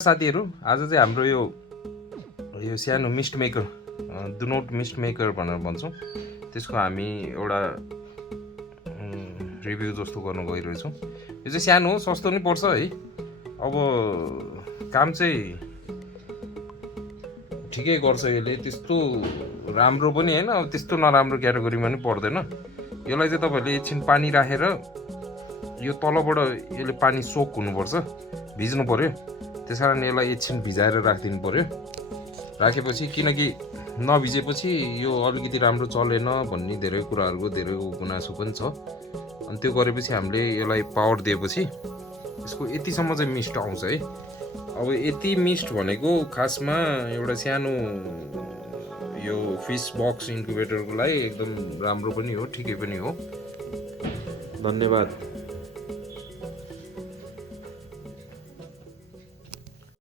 साथीहरू आज चाहिँ हाम्रो यो सानो मिस्ट मेकर डुनोट मिस्ट मेकर भनेर भन्छौँ त्यसको हामी एउटा रिभ्यू जस्तो गर्न गइरहेछौँ। यो चाहिँ सानो हो, सस्तो नि पर्छ है। अब काम चाहिँ ठिकै गर्छ यसले, त्यस्तो राम्रो पनि होइन, अब त्यस्तो नराम्रो क्याटेगोरीमा पनि पर्दैन। यसलाई चाहिँ तपाईँहरूले एकछिन पानी राखेर यो तलबाट यसले पानी सोक हुनुपर्छ, भिज्नु पर्यो। त्यस कारण यसलाई एकछिन भिजाएर राखिदिनु पर्यो। राखेपछि किनकि नभिजेपछि यो अलिकति राम्रो चलेन भन्ने धेरै कुराहरूको धेरै गुनासो पनि छ। अनि त्यो गरेपछि हामीले यसलाई पावर दिएपछि यसको यतिसम्म चाहिँ मिस्ट आउँछ है। अब यति मिस्ट भनेको खासमा एउटा सानो यो फिस बक्स इन्क्युबेटरको लागि एकदम राम्रो पनि हो, ठिकै पनि हो। धन्यवाद।